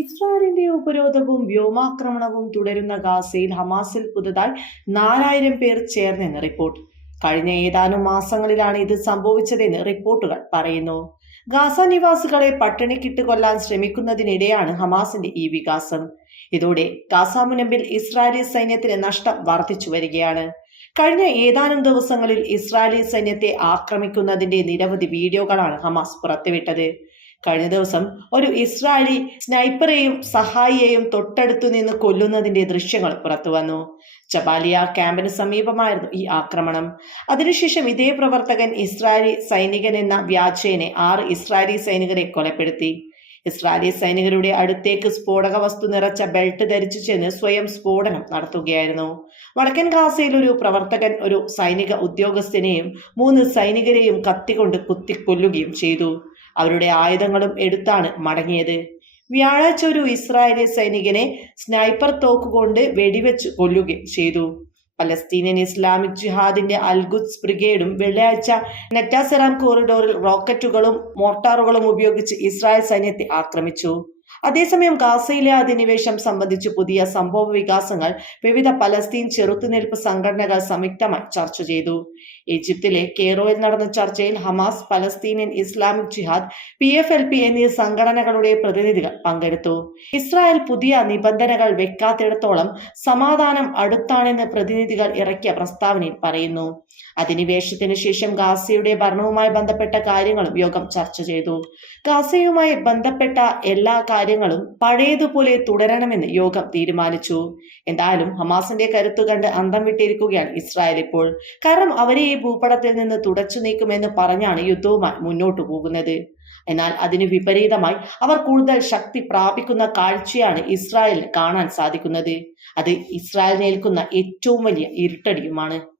ഇസ്രായേലിന്റെ ഉപരോധവും വ്യോമാക്രമണവും തുടരുന്ന ഗാസയിൽ ഹമാസിൽ പുതുതായി നാലായിരം പേർ ചേർന്നെന്ന് റിപ്പോർട്ട്. കഴിഞ്ഞ ഏതാനും മാസങ്ങളിലാണ് ഇത് സംഭവിച്ചതെന്ന് റിപ്പോർട്ടുകൾ പറയുന്നു. ഗാസ നിവാസികളെ പട്ടിണിക്കിട്ട് കൊല്ലാൻ ശ്രമിക്കുന്നതിനിടെയാണ് ഹമാസിന്റെ ഈ വികാസം. ഇതോടെ ഗാസ മുനമ്പിൽ ഇസ്രായേലി സൈന്യത്തിന് നഷ്ടം വർദ്ധിച്ചു വരികയാണ്. കഴിഞ്ഞ ഏതാനും ദിവസങ്ങളിൽ ഇസ്രായേലി സൈന്യത്തെ ആക്രമിക്കുന്നതിന്റെ നിരവധി വീഡിയോകളാണ് ഹമാസ് പുറത്തുവിട്ടത്. കഴിഞ്ഞ ദിവസം ഒരു ഇസ്രായേലി സ്നൈപ്പറെയും സഹായിയെയും തൊട്ടടുത്തു നിന്ന് കൊല്ലുന്നതിന്റെ ദൃശ്യങ്ങൾ പുറത്തു വന്നു. ചബാലിയ ക്യാമ്പിന് സമീപമായിരുന്നു ഈ ആക്രമണം. അതിനുശേഷം ഇതേ പ്രവർത്തകൻ ഇസ്രായേലി സൈനികൻ എന്ന വ്യാജേനെ ആറ് ഇസ്രായേലി സൈനികരെ കൊലപ്പെടുത്തി. ഇസ്രായേലി സൈനികരുടെ അടുത്തേക്ക് സ്ഫോടക വസ്തു നിറച്ച ബെൽറ്റ് ധരിച്ചു ചെന്ന് സ്വയം സ്ഫോടനം നടത്തുകയായിരുന്നു. വടക്കൻ ഗാസയിൽ ഒരു പ്രവർത്തകൻ ഒരു സൈനിക ഉദ്യോഗസ്ഥനെയും മൂന്ന് സൈനികരെയും കത്തിക്കൊണ്ട് കുത്തിക്കൊല്ലുകയും ചെയ്തു. അവരുടെ ആയുധങ്ങളും എടുത്താണ് മടങ്ങിയത്. വ്യാഴാഴ്ച ഒരു ഇസ്രായേലി സൈനികനെ സ്നൈപ്പർ തോക്ക് കൊണ്ട് വെടിവെച്ച് കൊല്ലുകയും ചെയ്തു. പലസ്തീനിയൻ ഇസ്ലാമിക് ജിഹാദിന്റെ അൽഗുദ്സ് ബ്രിഗേഡും വെള്ളിയാഴ്ച നെറ്റാസെറാം കോറിഡോറിൽ റോക്കറ്റുകളും മോർട്ടാറുകളും ഉപയോഗിച്ച് ഇസ്രായേൽ സൈന്യത്തെ ആക്രമിച്ചു. അതേസമയം ഗാസയിലെ അധിനിവേശം സംബന്ധിച്ച് പുതിയ സംഭവ വികാസങ്ങൾ വിവിധ പലസ്തീൻ ചെറുത്തുനിൽപ്പ് സംഘടനകൾ സംയുക്തമായി ചർച്ച ചെയ്തു. ഈജിപ്തിലെ കേറോയിൽ നടന്ന ചർച്ചയിൽ Hamas Palestinian Islamic Jihad P F L P എന്നീ സംഘടനകളുടെ പ്രതിനിധികൾ പങ്കെടുത്തു. ഇസ്രായേൽ പുതിയ നിബന്ധനകൾ വെക്കാത്തിടത്തോളം സമാധാനം അടുത്താണെന്ന് പ്രതിനിധികൾ ഇറക്കിയ പ്രസ്താവനയിൽ പറയുന്നു. അധിനിവേശത്തിന് ശേഷം ഗാസയുടെ ഭരണവുമായി ബന്ധപ്പെട്ട കാര്യങ്ങളും യോഗം ചർച്ച ചെയ്തു. ഗാസയുമായി ബന്ധപ്പെട്ട എല്ലാ കാര്യങ്ങളും പഴയതുപോലെ തുടരണമെന്ന് യോഗം തീരുമാനിച്ചു. എന്തായാലും ഹമാസിന്റെ കരുത്ത് കണ്ട് അന്തം വിട്ടിരിക്കുകയാണ് ഇസ്രായേൽ ഇപ്പോൾ. കാരണം അവരെ ഈ ഭൂപടത്തിൽ നിന്ന് തുടച്ചു നീക്കുമെന്ന് പറഞ്ഞാണ് യുദ്ധവുമായി മുന്നോട്ടു പോകുന്നത്. എന്നാൽ അതിന് വിപരീതമായി അവർ കൂടുതൽ ശക്തി പ്രാപിക്കുന്ന കാഴ്ചയാണ് ഇസ്രായേലിന് കാണാൻ സാധിക്കുന്നത്. അത് ഇസ്രായേൽ ഇസ്രായേലിനേൽക്കുന്ന ഏറ്റവും വലിയ ഇരുട്ടടിയുമാണ്.